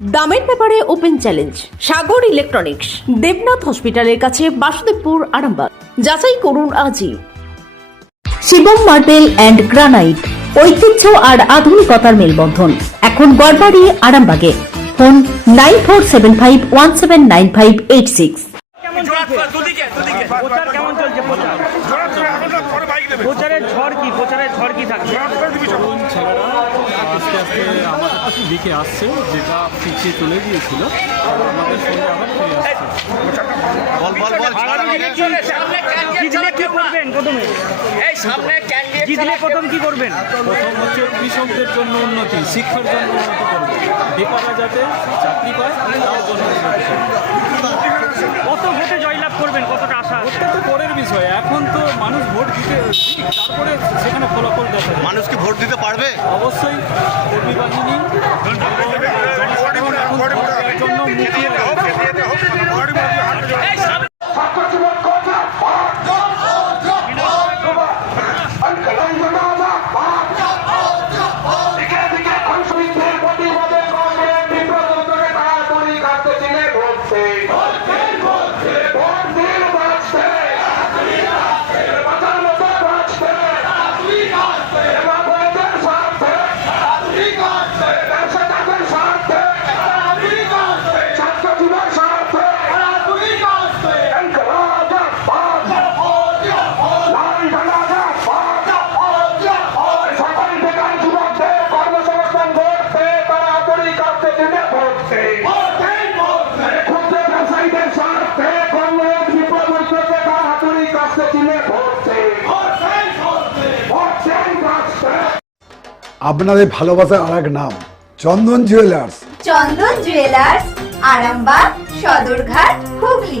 দামের ব্যাপারে open challenge Sagar electronics Debnath হসপিটালের কাছে বাসুদেবপুর আরামবাগ। যাচাই করুন আজই। শিবম মার্বেল অ্যান্ড গ্রানাইট ঐতিহ্য আর আধুনিকতার মেলবন্ধন। এখন গড়বাড়ি আরামবাগে। Phone nine four seven five one seven nine five eight six. প্রচারের ঝড় কি? প্রচারের ঝড় কি থাকছে আস্তে আস্তে আমাদের দিকে আসছে যেটা পিছিয়ে চলে গিয়েছিল। আমাদের সঙ্গে আবার ফিরে আসছে। জিতলে কি করবেন প্রথমে? জিতলে প্রথম কি করবেন? প্রথম হচ্ছে কৃষকদের জন্য উন্নতি শিক্ষার জন্য উন্নতি করবে বেকাররা যাতে চাকরি পায় তার জন্য উন্নতি কত ভোটে জয়লাভ করবেন কতটা আশা ওটা তো পরের বিষয় এখন তো মানুষ ভোট দিতে তারপরে সেখানে ফলাফল দেখা যায় মানুষ কি ভোট দিতে পারবে অবশ্যই কর্মী বাহিনী জন্য দিনে ভোটছে ক্ষুদ্র ব্যবসায়ীদের স্বার্থে কংগ্রেস বিপ্লব উদ্যোগে তারা হাতুড়ি কাছে চিনে ভোটছে আপনাদের ভালোবাসার আর এক নাম Chandan jewellers Chandan jewellers Arambagh Sadarghat Hooghly.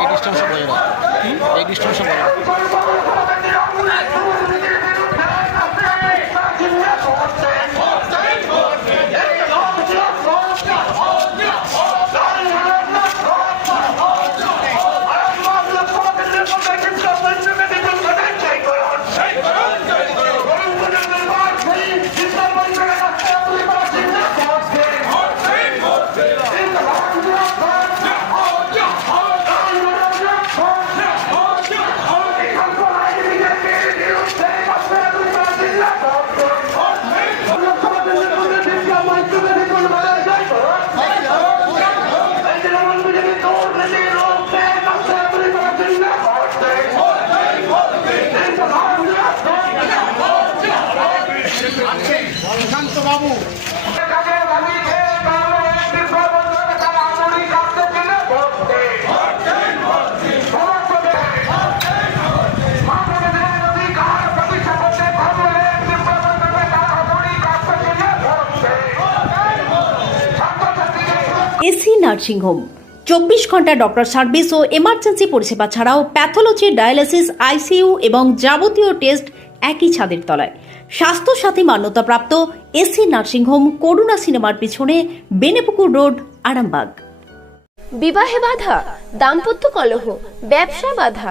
এই ডিস্টেন্সটা বজায় রাখ এই ডিস্টেন্সটা বজায় রাখ সুশান্ত বাবু এসি নার্সিং হোম। চব্বিশ ঘণ্টা ডক্টর সার্ভিস ও এমার্জেন্সি পরিষেবা ছাড়াও প্যাথোলজি, ডায়ালিসিস, আইসিইউ এবং যাবতীয় টেস্ট একই ছাদের তলায়। স্বাস্থ্য সাথী মান্যতাপ্রাপ্ত এসি নার্সিংহোম করুণা সিনেমার পিছনে বেনেপুকুর রোড, আরামবাগ। বিবাহে বাধা, দাম্পত্য কলহ, ব্যবসা বাধা